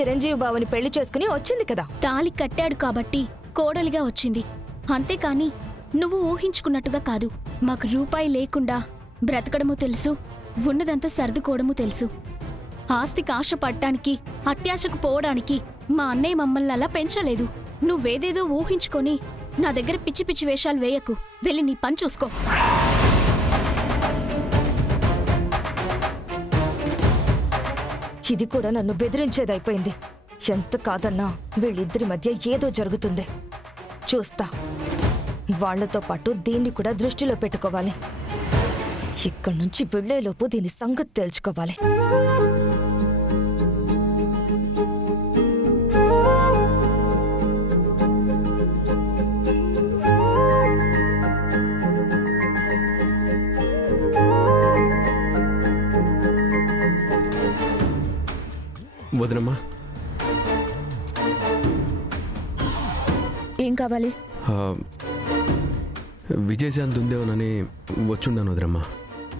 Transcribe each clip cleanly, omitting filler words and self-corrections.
చిరంజీవి బావని పెళ్లి చేసుకుని వచ్చింది కదా. తాళి కట్టాడు కాబట్టి కోడలిగా వచ్చింది, అంతేకాని నువ్వు ఊహించుకున్నట్టుగా కాదు. మాకు రూపాయి లేకుండా బ్రతకడము తెలుసు, ఉన్నదంతా సర్దుకోవడము తెలుసు. ఆస్తికి ఆశ పడ్డానికి, అత్యాశకు పోవడానికి మా అన్నయ్య మమ్మల్ని అలా పెంచలేదు. నువ్వేదేదో ఊహించుకొని నా దగ్గర పిచ్చి పిచ్చి వేషాలు వేయకు. వెళ్ళి నీ పని చూసుకో. ఇది కూడా నన్ను బెదిరించేదైపోయింది. ఎంత కాదన్నా వీళ్ళిద్దరి మధ్య ఏదో జరుగుతుంది. చూస్తా. వాళ్లతో పాటు దీన్ని కూడా దృష్టిలో పెట్టుకోవాలి. ఇక్కడి నుంచి వెళ్లేలోపు దీని సంగతి తేల్చుకోవాలి. వదినమ్మా, ఏం కావాలి? విజయశాంతి ఉందేమోనని వచ్చుండాను వదినమ్మా.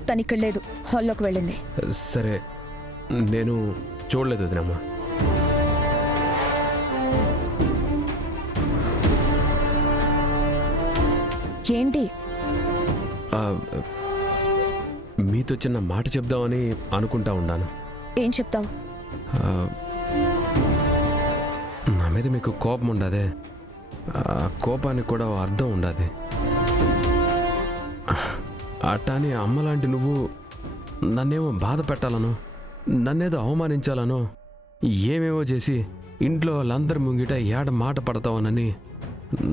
తనిక్కడ లేదు, హాల్లోకి వెళ్ళింది. సరే, నేను చూడలేదు వదినమ్మా. ఏంటి? మీతో చిన్న మాట చెప్దామని అనుకుంటా ఉన్నాను. ఏం చెప్తావు? నా మీద మీకు కోపం ఉండదే, కోపానికి కూడా అర్థం ఉండదు. అట్టాని అమ్మలాంటి నువ్వు నన్నేమో బాధ పెట్టాలనో, నన్నేదో అవమానించాలనో, ఏమేమో చేసి ఇంట్లో వాళ్ళందరి ముంగిట ఏడ మాట పడతావనని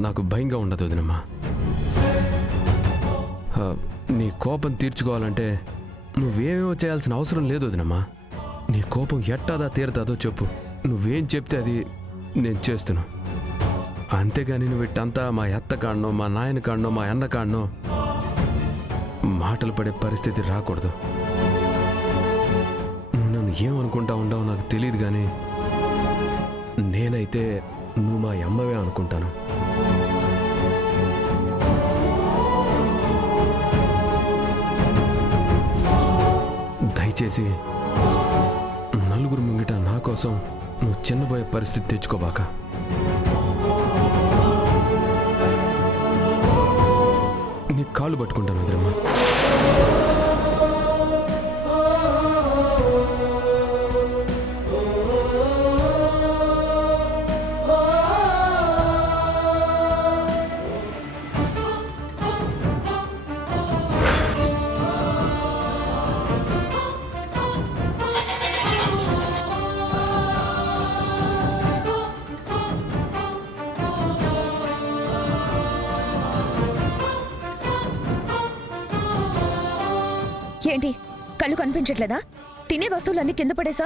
నాకు భయంగా ఉండదు వదినమ్మా. నీ కోపం తీర్చుకోవాలంటే నువ్వేమేమో చేయాల్సిన అవసరం లేదు వదినమ్మా. నీ కోపం ఎట్టాదా తీరుతాదో చెప్పు, నువ్వేం చెప్తే అది నేను చేస్తున్నా. అంతేగాని నువ్వు ఇట్టంతా మా అత్త కాడనో, మా నాయన కాడనో, మా అన్న కాడనో మాటలు పడే పరిస్థితి రాకూడదు. నువ్వు నన్ను ఏమనుకుంటా ఉండవు నాకు తెలియదు, కానీ నేనైతే నువ్వు మా అమ్మవే అనుకుంటాను. దయచేసి నలుగురు ముంగిట నా కోసం నువ్వు చిన్నబోయే పరిస్థితి తెచ్చుకోబాక. నీ కాళ్ళు పట్టుకుంటాను వదిలేమ్మా. ఏంటి, కళ్ళు కనిపించట్లేదా? తినే వస్తువులన్నీ కింద పడేసా?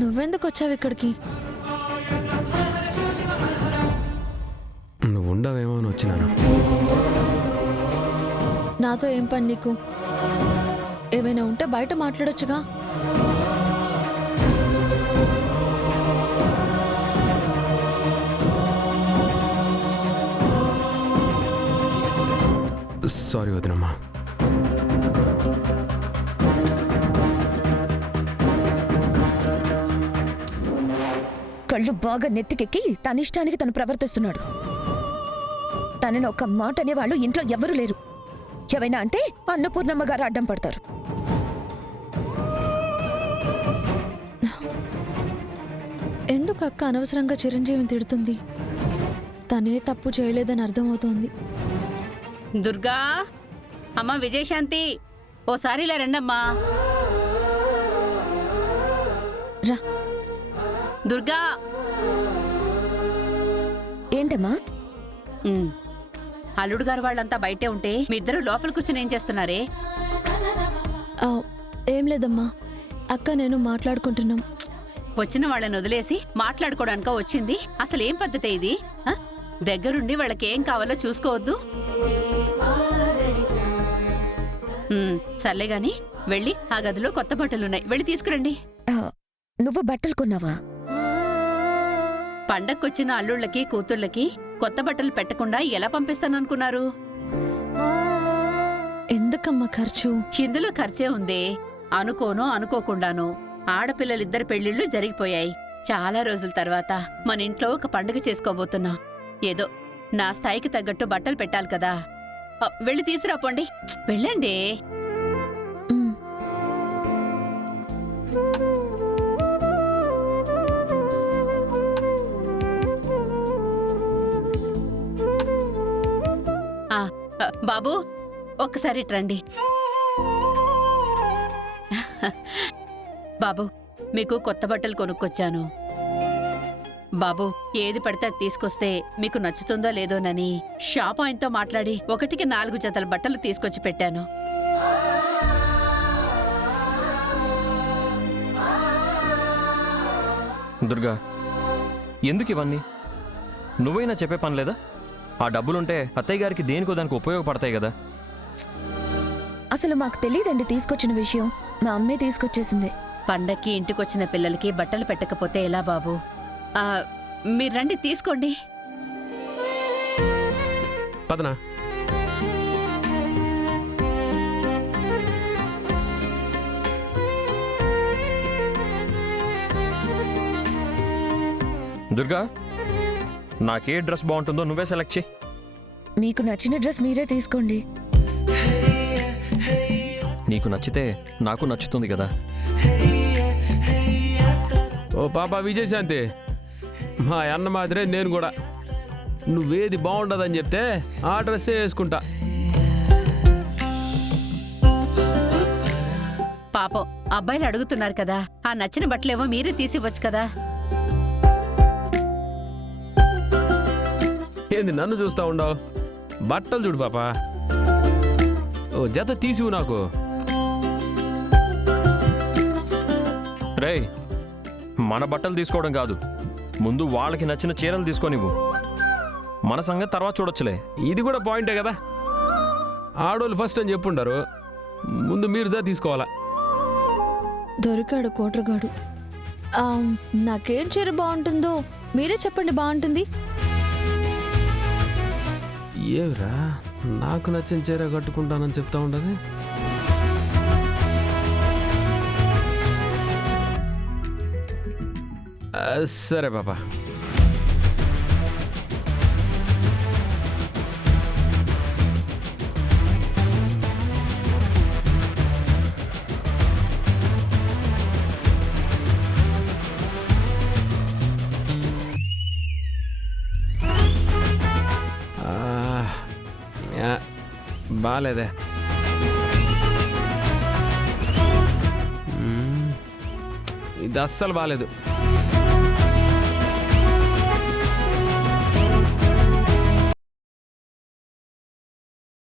నువ్వెందుకు వచ్చావు ఇక్కడికి? నువ్వు ఉండవేమో అని వచ్చినాను. నాతో ఏం పని నీకు? ఏమైనా ఉంటే బయట మాట్లాడొచ్చుగా. సారీ వదినమ్మా. కళ్ళు బాగా నెత్తికెక్కి తన ఇష్టానికి తను ప్రవర్తిస్తున్నాడు. తనని ఒక్క మాట అనేవాళ్ళు ఇంట్లో ఎవ్వరూ లేరు. ఏవైనా అంటే అన్నపూర్ణమ్మ గారు అడ్డం పడతారు. ఎందుకు అక్క అనవసరంగా చిరంజీవిని తిడుతుంది? తనే తప్పు చేయలేదని అర్థమవుతోంది. దుర్గా, అమ్మ విజయశాంతి, ఓసారి ఇలా రండమ్మా. రా. దుర్గా. ఏంటమ్మా? అల్లుడు గారు వాళ్ళంతా బయటే ఉంటే మీ ఇద్దరు లోపల కూర్చుని ఏం చేస్తున్నారే? ఏం లేదమ్మా, అక్క నేను మాట్లాడుకుంటున్నాం. వచ్చిన వాళ్ళని వదిలేసి మాట్లాడుకోవడానిక వచ్చింది? అసలేం పద్ధతి ఇది? దగ్గరుండి వాళ్ళకి ఏం కావాలో చూసుకోవద్దు? సర్లే గాని వెళ్ళి ఆ గదిలో కొత్త బట్టలున్నాయి, వెళ్ళి తీసుకురండి. నువ్వు బట్టలు కొన్నావా? పండక్కొచ్చిన అల్లుళ్ళకి కూతుళ్ళకి కొత్త బట్టలు పెట్టకుండా ఎలా పంపిస్తాననుకున్నారు? ఎందుకమ్మా ఖర్చు? ఇందులో ఖర్చే ఉందే. అనుకోకుండాను ఆడపిల్లలిద్దరి పెళ్లిళ్ళు జరిగిపోయాయి. చాలా రోజుల తర్వాత మన ఇంట్లో ఒక పండుగ చేసుకోబోతున్నా. ఏదో నా స్థాయికి తగ్గట్టు బట్టలు పెట్టాలి కదా. వెళ్ళి తీసురా పోండి. వెళ్ళండి. ఉమ్. బాబు ఒక్కసారి ఇట్రండి. బాబు మీకు కొత్త బట్టలు కొనుక్కొచ్చాను. బాబు ఏది పడితే అది తీసుకొస్తే మీకు నచ్చుతుందో లేదోనని షాప్ ఆయనతో మాట్లాడి 1కి 4 జతల బట్టలు తీసుకొచ్చి పెట్టాను. దుర్గా, ఎందుకు ఇవన్నీ? నువ్వైనా చెప్పే పని లేదా? ఆ డబ్బులుంటే అత్తయ్య గారికి దేనికో దానికి ఉపయోగపడతాయి కదా. అసలు మాకు తెలియదండి తీసుకొచ్చిన విషయం. మా అమ్మే తీసుకొచ్చేసింది. పండక్కి ఇంటికొచ్చిన పిల్లలకి బట్టలు పెట్టకపోతే ఎలా బాబు? మీరు రండి, తీసుకోండి. పదనా. దుర్గా, నాకే డ్రెస్ బాగుంటుందో నువ్వే సెలెక్ట్ చేయి. మీకు నచ్చిన డ్రెస్ మీరే తీసుకోండి. నీకు నచ్చితే నాకు నచ్చుతుంది కదా. ఓ పాప విజయశాంతి, మా అన్న మాదిరే నేను కూడా. నువ్వేది బాగుండదని చెప్తే ఆ డ్రెస్సే వేసుకుంటా. పాపం అబ్బాయిలు అడుగుతున్నారు కదా, ఆ నచ్చిన బట్టలేమో మీరే తీసివ్వచ్చు కదా. ఏంది నన్ను చూస్తా ఉండవు? బట్టలు చూడు పాప. ఓ జత తీసివు నాకు. రేయ్, మన బట్టలు తీసుకోవడం కాదు, ముందు వాళ్ళకి నచ్చిన చీరలు తీసుకోనివ్వు. మన సంగతి తర్వాత చూడొచ్చులే. ఇది కూడా పాయింటే కదా. ఆడోళ్ళు ఫస్ట్ అని చెప్పుండారు, ముందు మీరుదా తీసుకోవాలా. దొరికాడు కోటరగాడు. నాకేం చీర బాగుంటుందో మీరే చెప్పండి. బాగుంటుంది. ఏమిరా నాకు నచ్చిన చీర కట్టుకుంటానని చెప్తా ఉండదు. సరే పాపా. బాగాలేదే. ఇది అస్సలు బాగాలేదు.